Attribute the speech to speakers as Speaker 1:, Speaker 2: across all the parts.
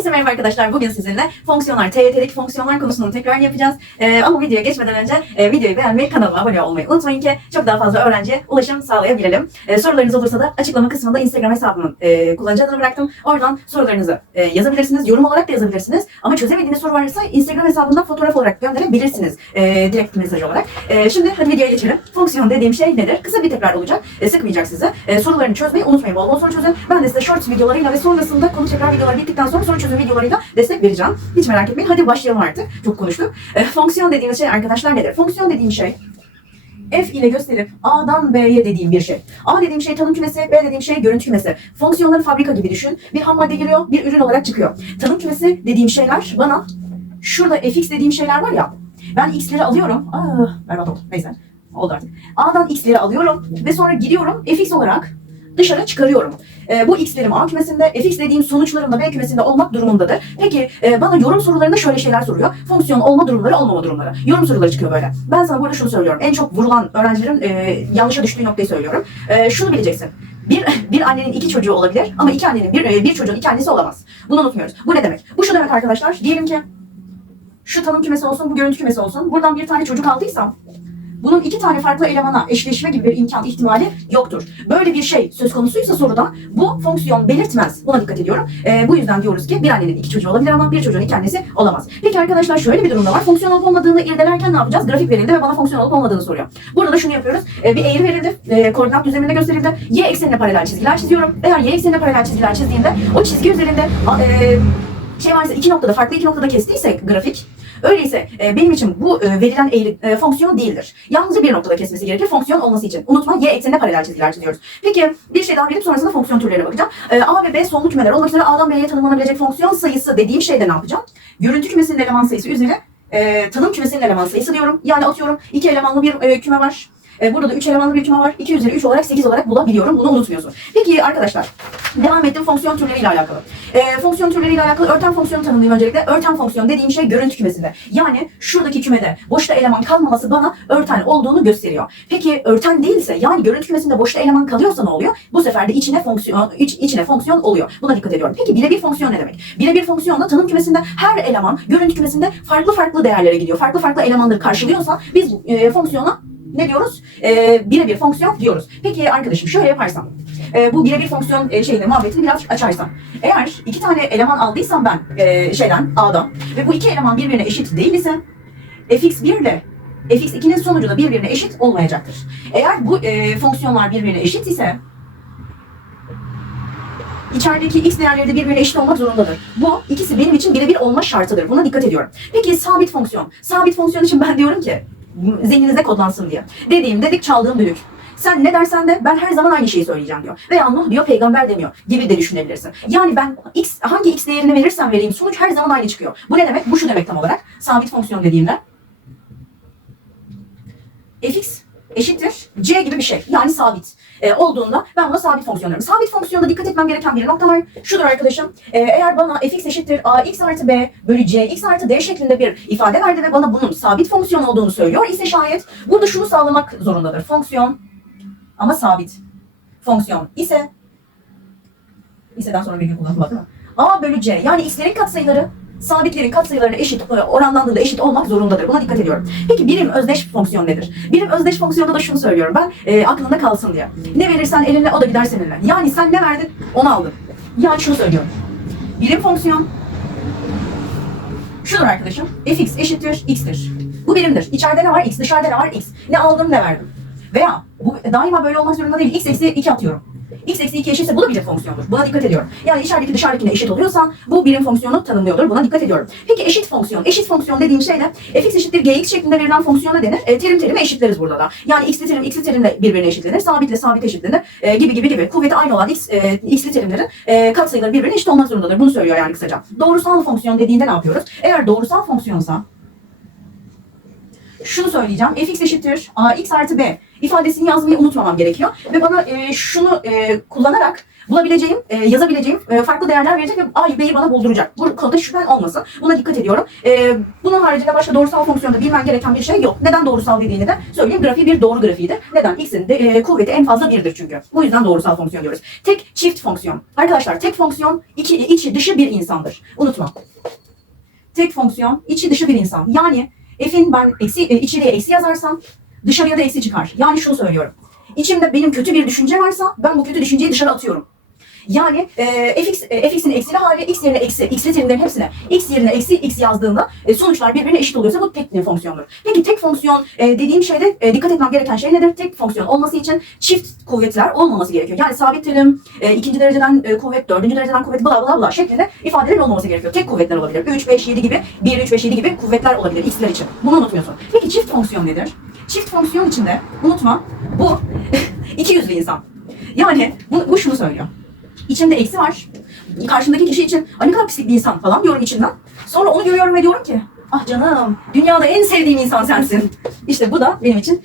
Speaker 1: Herkese merhaba arkadaşlar. Bugün sizinle fonksiyonlar, TYT'deki fonksiyonlar konusunu tekrar yapacağız. Ee, ama videoya geçmeden önce e, videoyu beğenmeyi, kanalıma abone olmayı unutmayın ki çok daha fazla öğrenciye ulaşım sağlayabilelim. Ee, sorularınız olursa da açıklama kısmında Instagram hesabımın e, kullanıcı adını bıraktım. Oradan sorularınızı e, yazabilirsiniz. Yorum olarak da yazabilirsiniz. Ama çözemediğiniz soru varsa Instagram hesabından fotoğraf olarak gönderebilirsiniz. E, direkt mesaj olarak. E, şimdi hadi videoya geçelim. Fonksiyon dediğim şey nedir? Kısa bir tekrar olacak. E, sıkmayacak sizi. E, sorularını çözmeyi unutmayın. Bol bol soru çözün. Ben de size shorts videolarıyla ve sonrasında konu tekrar videolar bittikten sonra soru çözüm videolarıyla destek vereceğim. Hiç merak etmeyin. Hadi başlayalım artık. Çok konuştuk. E, fonksiyon dediğimiz şey arkadaşlar nedir? Fonksiyon dediğim şey F ile gösterip A'dan B'ye dediğim bir şey. A dediğim şey tanım kümesi, B dediğim şey görüntü kümesi. Fonksiyonları fabrika gibi düşün. Bir ham madde giriyor, bir ürün olarak çıkıyor. Tanım kümesi dediğim şeyler bana şurada fx dediğim şeyler var ya. Ben x'leri alıyorum. Aa, berbat oldu. Neyse. Oldu artık. A'dan x'leri alıyorum ve sonra gidiyorum fx olarak dışarı çıkarıyorum. Ee, bu x'lerim A kümesinde, fx dediğim sonuçlarım B kümesinde olmak durumundadır. Peki e, bana yorum sorularında şöyle şeyler soruyor. Fonksiyon olma durumları, olmama durumları. Yorum soruları çıkıyor böyle. Ben sana burada şunu söylüyorum. En çok vurulan öğrencilerin e, yanlışa düştüğü noktayı söylüyorum. E, şunu bileceksin. Bir, bir annenin iki çocuğu olabilir ama iki annenin bir, e, bir çocuğun iki annesi olamaz. Bunu unutmuyoruz. Bu ne demek? Bu şu demek arkadaşlar. Diyelim ki şu tanım kümesi olsun, bu görüntü kümesi olsun. Buradan bir tane çocuk aldıysam bunun iki tane farklı elemana eşleşme gibi bir imkan ihtimali yoktur. Böyle bir şey söz konusuysa soruda bu fonksiyon belirtmez. Buna dikkat ediyorum. Ee, bu yüzden diyoruz ki bir annenin iki çocuğu olabilir ama bir çocuğun iki annesi olamaz. Peki arkadaşlar şöyle bir durumda var. Fonksiyon olup olmadığını irdelerken ne yapacağız? Grafik verildi ve bana fonksiyon olup olmadığını soruyor. Burada da şunu yapıyoruz. Ee, bir eğri verildi. Ee, koordinat düzleminde gösterildi. Y eksenine paralel çizgiler çiziyorum. Eğer y eksenine paralel çizgiler çizdiğimde o çizgi üzerinde e, şey varsa iki noktada farklı iki noktada kestiyse grafik Öyleyse e, benim için bu e, verilen eğri e, fonksiyon değildir. Yalnızca bir noktada kesmesi gerekir fonksiyon olması için. Unutma y eksenine paralel çizgiler çiziyoruz. Peki bir şey daha verip sonrasında fonksiyon türlerine bakacağım. E, A ve B sonlu kümeler olmak üzere A'dan B'ye tanımlanabilecek fonksiyon sayısı dediğim şeyde ne yapacağım? Görüntü kümesinin eleman sayısı üzeri e, tanım kümesinin eleman sayısı diyorum. Yani atıyorum iki elemanlı bir e, küme var. E, burada da 3 elemanlı bir küme var. 2 üzeri 3 olarak 8 olarak bulabiliyorum. Bunu unutmuyorsun. Peki arkadaşlar devam ettim fonksiyon türleriyle alakalı. E, fonksiyon türleriyle alakalı örten fonksiyon tanımlayayım öncelikle. Örten fonksiyon dediğim şey görüntü kümesinde. Yani şuradaki kümede boşta eleman kalmaması bana örten olduğunu gösteriyor. Peki örten değilse yani görüntü kümesinde boşta eleman kalıyorsa ne oluyor? Bu sefer de içine fonksiyon iç, içine fonksiyon oluyor. Buna dikkat ediyorum. Peki birebir fonksiyon ne demek? Birebir fonksiyonda tanım kümesinde her eleman görüntü kümesinde farklı farklı değerlere gidiyor. Farklı farklı elemanları karşılıyorsa biz e, fonksiyona ne diyoruz? Ee, birebir fonksiyon diyoruz. Peki arkadaşım şöyle yaparsam. e, bu birebir fonksiyon e, şeyini, muhabbetini birazcık açarsam. Eğer iki tane eleman aldıysam ben e, şeyden, A'dan ve bu iki eleman birbirine eşit değil ise fx1 ile fx2'nin sonucu da birbirine eşit olmayacaktır. Eğer bu e, fonksiyonlar birbirine eşit ise İçerideki x değerleri de birbirine eşit olmak zorundadır. Bu ikisi benim için birebir olma şartıdır. Buna dikkat ediyorum. Peki sabit fonksiyon. Sabit fonksiyon için ben diyorum ki zihninize kodlansın diye. Dediğim dedik çaldığım düdük. Sen ne dersen de ben her zaman aynı şeyi söyleyeceğim diyor. Veya Nuh diyor peygamber demiyor gibi de düşünebilirsin. Yani ben x hangi x değerini verirsem vereyim sonuç her zaman aynı çıkıyor. Bu ne demek? Bu şu demek tam olarak. Sabit fonksiyon dediğimde fx eşittir c gibi bir şey. Yani sabit e, olduğunda ben buna sabit fonksiyon diyorum. Sabit fonksiyonda dikkat etmem gereken bir nokta var. Şudur arkadaşım. E, eğer bana fx eşittir ax artı b bölü c x artı d şeklinde bir ifade verdi ve bana bunun sabit fonksiyon olduğunu söylüyor ise şayet burada şunu sağlamak zorundadır. Fonksiyon ama sabit fonksiyon ise iseden sonra virgül mi? a bölü c yani x'lerin katsayıları sabitlerin katsayılarına eşit e, oranlandığında eşit olmak zorundadır. Buna dikkat ediyorum. Peki birim özdeş fonksiyon nedir? Birim özdeş fonksiyonda da şunu söylüyorum ben e, aklında kalsın diye. Ne verirsen eline o da gider seninle. Yani sen ne verdin onu aldın. Yani şunu söylüyorum. Birim fonksiyon şudur arkadaşım. fx eşittir x'tir. Bu birimdir. İçeride ne var? x. Dışarıda ne var? x. Ne aldım ne verdim. Veya bu daima böyle olmak zorunda değil. x eksi 2 atıyorum. X eksi 2 eşitse bu da birim fonksiyondur. Buna dikkat ediyorum. Yani içerideki dışarıdakine eşit oluyorsa bu birim fonksiyonu tanımlıyordur. Buna dikkat ediyorum. Peki eşit fonksiyon. Eşit fonksiyon dediğim şey ne? fx eşittir gx şeklinde verilen fonksiyona denir. E, terim terime eşitleriz burada da. Yani x'li terim x'li terimle birbirine eşitlenir. Sabitle sabit eşitlenir. E, gibi gibi gibi. Kuvveti aynı olan x, e, x'li terimlerin e, katsayıları birbirine eşit olmak zorundadır. Bunu söylüyor yani kısaca. Doğrusal fonksiyon dediğinde ne yapıyoruz? Eğer doğrusal fonksiyonsa şunu söyleyeceğim. fx eşittir ax artı b. ifadesini yazmayı unutmamam gerekiyor. Ve bana e, şunu e, kullanarak bulabileceğim, e, yazabileceğim e, farklı değerler verecek ve A'yı B'yi bana bulduracak. Bu konuda şüphen olmasın. Buna dikkat ediyorum. E, bunun haricinde başka doğrusal fonksiyonda bilmen gereken bir şey yok. Neden doğrusal dediğini de söyleyeyim. Grafiği bir doğru grafiğidir. Neden? X'in de, e, kuvveti en fazla birdir çünkü. Bu yüzden doğrusal fonksiyon diyoruz. Tek çift fonksiyon. Arkadaşlar tek fonksiyon iki, içi dışı bir insandır. Unutma. Tek fonksiyon içi dışı bir insan. Yani f'in ben eksi, e, içeriye eksi yazarsam dışarıya da eksi çıkar. Yani şunu söylüyorum. İçimde benim kötü bir düşünce varsa ben bu kötü düşünceyi dışarı atıyorum. Yani e, fx, e, fx'in eksili hali x yerine eksi, x'li terimlerin hepsine x yerine eksi x yazdığında e, sonuçlar birbirine eşit oluyorsa bu tek bir fonksiyondur. Peki tek fonksiyon e, dediğim şeyde e, dikkat etmem gereken şey nedir? Tek fonksiyon olması için çift kuvvetler olmaması gerekiyor. Yani sabit terim, e, ikinci dereceden e, kuvvet, dördüncü dereceden kuvvet bla bla bla şeklinde ifadeler olmaması gerekiyor. Tek kuvvetler olabilir. 3, 5, 7 gibi, 1, 3, 5, 7 gibi kuvvetler olabilir x'ler için. Bunu unutmuyorsun. Peki çift fonksiyon nedir? Çift fonksiyon içinde unutma bu iki yüzlü insan. Yani bu, bu şunu söylüyor. İçimde eksi var. Karşımdaki kişi için ne kadar pislik bir insan falan diyorum içimden. Sonra onu görüyorum ve diyorum ki ah canım dünyada en sevdiğim insan sensin. İşte bu da benim için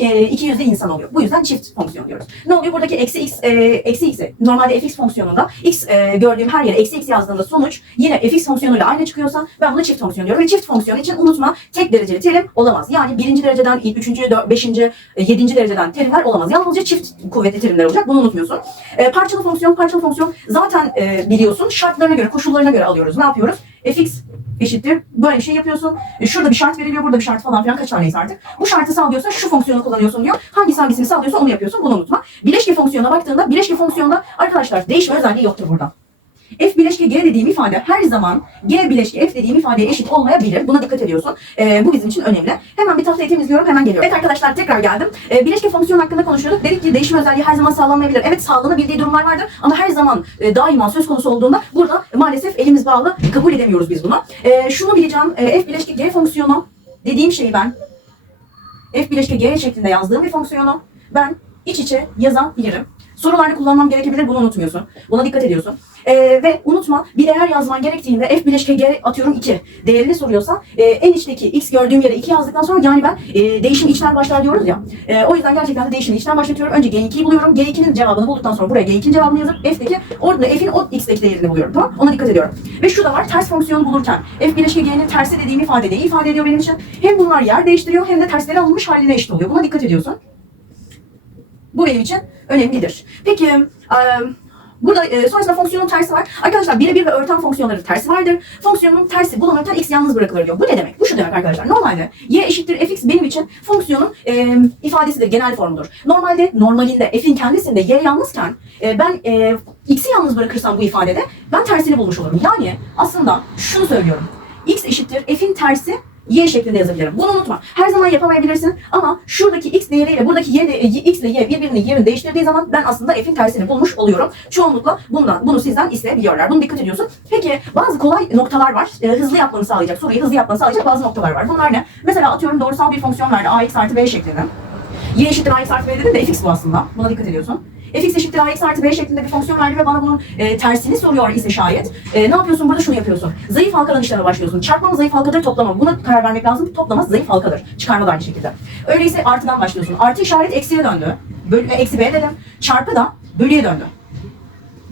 Speaker 1: e, iki yüzlü insan oluyor. Bu yüzden çift fonksiyon diyoruz. Ne oluyor? Buradaki eksi x, e, eksi x'i normalde fx fonksiyonunda x e, gördüğüm her yere eksi x yazdığımda sonuç yine fx fonksiyonuyla aynı çıkıyorsa ben buna çift fonksiyon diyorum. Ve çift fonksiyon için unutma tek dereceli terim olamaz. Yani birinci dereceden, üçüncü, dör- beşinci, e, yedinci dereceden terimler olamaz. Yalnızca çift kuvvetli terimler olacak. Bunu unutmuyorsun. E, parçalı fonksiyon, parçalı fonksiyon zaten e, biliyorsun şartlarına göre, koşullarına göre alıyoruz. Ne yapıyoruz? fx eşittir. Böyle bir şey yapıyorsun. E, şurada bir şart veriliyor, burada bir şart falan filan kaç taneyse artık. Bu şartı sağlıyorsa şu fonksiyonu kullanıyorsun diyor. Hangisi hangisini sağlıyorsa onu yapıyorsun. Bunu unutma. Bileşke fonksiyona baktığında bileşke fonksiyonda arkadaşlar değişme özelliği yoktur burada. F bileşke G dediğim ifade her zaman G bileşke F dediğim ifadeye eşit olmayabilir. Buna dikkat ediyorsun. Ee, bu bizim için önemli. Hemen bir tahtayı temizliyorum hemen geliyorum. Evet arkadaşlar tekrar geldim. Ee, bileşke fonksiyon hakkında konuşuyorduk. Dedik ki değişim özelliği her zaman sağlanmayabilir. Evet sağlanabildiği durumlar vardır ama her zaman e, daima söz konusu olduğunda burada maalesef elimiz bağlı kabul edemiyoruz biz bunu. Ee, şunu bileceğim. E, F bileşke G fonksiyonu dediğim şeyi ben F bileşke G şeklinde yazdığım bir fonksiyonu ben iç içe yazabilirim. Sorularda kullanmam gerekebilir bunu unutmuyorsun. Buna dikkat ediyorsun. Ee, ve unutma bir değer yazman gerektiğinde F bileşke G atıyorum 2 değerini soruyorsa e, en içteki X gördüğüm yere 2 yazdıktan sonra yani ben e, değişim içten başlar diyoruz ya. E, o yüzden gerçekten de değişimi içten başlatıyorum. Önce G2'yi buluyorum. G2'nin cevabını bulduktan sonra buraya G2'nin cevabını yazıp F'deki orada da F'in o X'teki değerini buluyorum. Tamam Ona dikkat ediyorum. Ve şu da var ters fonksiyonu bulurken F bileşke G'nin tersi dediğim ifade neyi ifade ediyor benim için? Hem bunlar yer değiştiriyor hem de tersleri alınmış haline eşit oluyor. Buna dikkat ediyorsun. Bu benim için önemlidir. Peki e, burada e, sonrasında fonksiyonun tersi var. Arkadaşlar birebir ve örten fonksiyonların tersi vardır. Fonksiyonun tersi bulunurken x yalnız bırakılır diyor. Bu ne demek? Bu şu demek arkadaşlar. Normalde y eşittir fx benim için fonksiyonun e, ifadesidir, genel formudur. Normalde normalinde f'in kendisinde y yalnızken e, ben e, x'i yalnız bırakırsam bu ifadede ben tersini bulmuş olurum. Yani aslında şunu söylüyorum. x eşittir f'in tersi y şeklinde yazabilirim. Bunu unutma. Her zaman yapamayabilirsin ama şuradaki x değeriyle buradaki y, de, x ile y birbirini yerini değiştirdiği zaman ben aslında f'in tersini bulmuş oluyorum. Çoğunlukla bundan bunu sizden isteyebiliyorlar. Bunu dikkat ediyorsun. Peki bazı kolay noktalar var. E, hızlı yapmanı sağlayacak, soruyu hızlı yapmanı sağlayacak bazı noktalar var. Bunlar ne? Mesela atıyorum doğrusal bir fonksiyon verdi ax artı b şeklinde. y eşittir ax artı b dedim de fx bu aslında. Buna dikkat ediyorsun fx eşittir ax artı b şeklinde bir fonksiyon verdi ve bana bunun e, tersini soruyor ise şayet. E, ne yapıyorsun? Burada şunu yapıyorsun. Zayıf halkadan işleme başlıyorsun. Çarpma zayıf halkadır, toplama mı? Buna karar vermek lazım. Toplama zayıf halkadır. Çıkarma da aynı şekilde. Öyleyse artıdan başlıyorsun. Artı işaret eksiye döndü. Böl, e, eksi b dedim. Çarpı da bölüye döndü.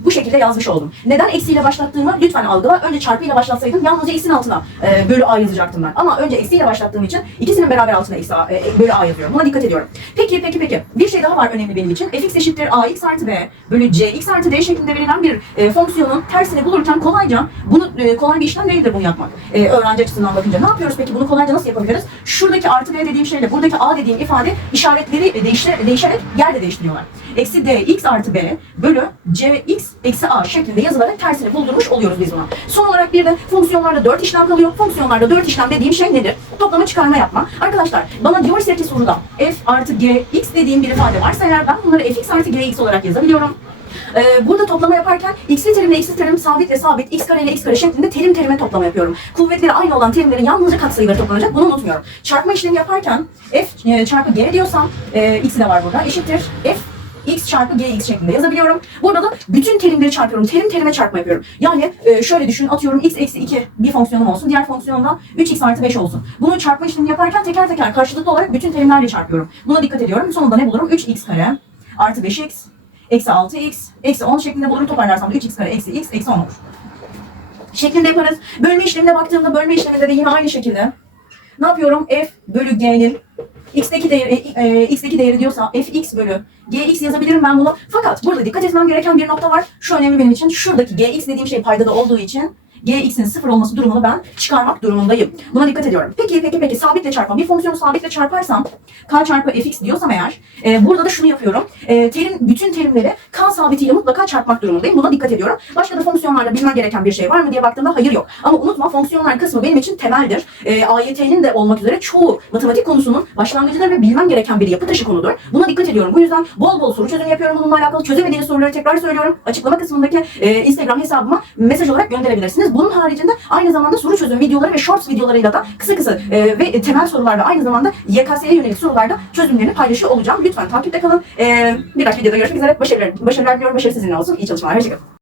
Speaker 1: Bu şekilde yazmış oldum. Neden eksiyle başlattığımı lütfen algıla. Önce çarpıyla başlatsaydım yalnızca x'in altına e, bölü a yazacaktım ben. Ama önce eksiyle başlattığım için ikisinin beraber altına eksi a, e, bölü a yazıyorum. Buna dikkat ediyorum. Peki peki peki. Bir şey daha var önemli benim için. fx eşittir ax artı b bölü cx artı d şeklinde verilen bir e, fonksiyonun tersini bulurken kolayca bunu e, kolay bir işlem değildir bunu yapmak. E, öğrenci açısından bakınca. Ne yapıyoruz peki? Bunu kolayca nasıl yapabiliriz? Şuradaki artı b dediğim şeyle buradaki a dediğim ifade işaretleri e, değiştir, değişerek yer de değiştiriyorlar. Eksi d x artı b bölü c x eksi a şeklinde yazılarak tersini buldurmuş oluyoruz biz buna. Son olarak bir de fonksiyonlarda 4 işlem kalıyor. Fonksiyonlarda 4 işlem dediğim şey nedir? Toplama çıkarma yapma. Arkadaşlar bana diyorsa ki soruda f artı g x dediğim bir ifade varsa eğer ben bunları fx artı gx olarak yazabiliyorum. Ee, burada toplama yaparken x'li terimle x'li terim sabit ve sabit x kare ile x kare şeklinde terim terime toplama yapıyorum. Kuvvetleri aynı olan terimlerin yalnızca katsayıları toplanacak. Bunu unutmuyorum. Çarpma işlemi yaparken f e, çarpı g diyorsam e, x'i de var burada eşittir f x çarpı gx şeklinde yazabiliyorum. Burada da bütün terimleri çarpıyorum. Terim terime çarpma yapıyorum. Yani e, şöyle düşün atıyorum x eksi 2 bir fonksiyonum olsun. Diğer fonksiyondan 3x artı 5 olsun. Bunu çarpma işlemini yaparken teker teker karşılıklı olarak bütün terimlerle çarpıyorum. Buna dikkat ediyorum. Sonunda ne bulurum? 3x kare artı 5x eksi 6x eksi 10 şeklinde bulurum. Toparlarsam da 3x kare eksi x eksi 10 olur. Şeklinde yaparız. Bölme işlemine baktığımda bölme işleminde de yine aynı şekilde. Ne yapıyorum? F bölü G'nin x'teki değeri, e, e, x'teki değeri diyorsa fx bölü gx yazabilirim ben bunu. Fakat burada dikkat etmem gereken bir nokta var. Şu önemli benim için. Şuradaki gx dediğim şey paydada olduğu için gx'in sıfır olması durumunu ben çıkarmak durumundayım. Buna dikkat ediyorum. Peki peki peki sabitle çarpma. Bir fonksiyonu sabitle çarparsam k çarpı fx diyorsam eğer e, burada da şunu yapıyorum. E, terim, bütün terimleri k sabitiyle mutlaka çarpmak durumundayım. Buna dikkat ediyorum. Başka da fonksiyonlarda bilmem gereken bir şey var mı diye baktığımda hayır yok. Ama unutma fonksiyonlar kısmı benim için temeldir. E, AYT'nin de olmak üzere çoğu matematik konusunun başlangıcıdır ve bilmem gereken bir yapı taşı konudur. Buna dikkat ediyorum. Bu yüzden bol bol soru çözümü yapıyorum bununla alakalı. Çözemediğiniz soruları tekrar söylüyorum. Açıklama kısmındaki e, Instagram hesabıma mesaj olarak gönderebilirsiniz. Bunun haricinde aynı zamanda soru çözüm videoları ve shorts videolarıyla da kısa kısa e, ve temel sorular ve aynı zamanda YKS'ye yönelik sorularda çözümlerini paylaşıyor olacağım. Lütfen takipte kalın. E, bir dahaki videoda görüşmek üzere. Başarılar, başarılar diliyorum. Başarı sizinle olsun. İyi çalışmalar. Hoşçakalın.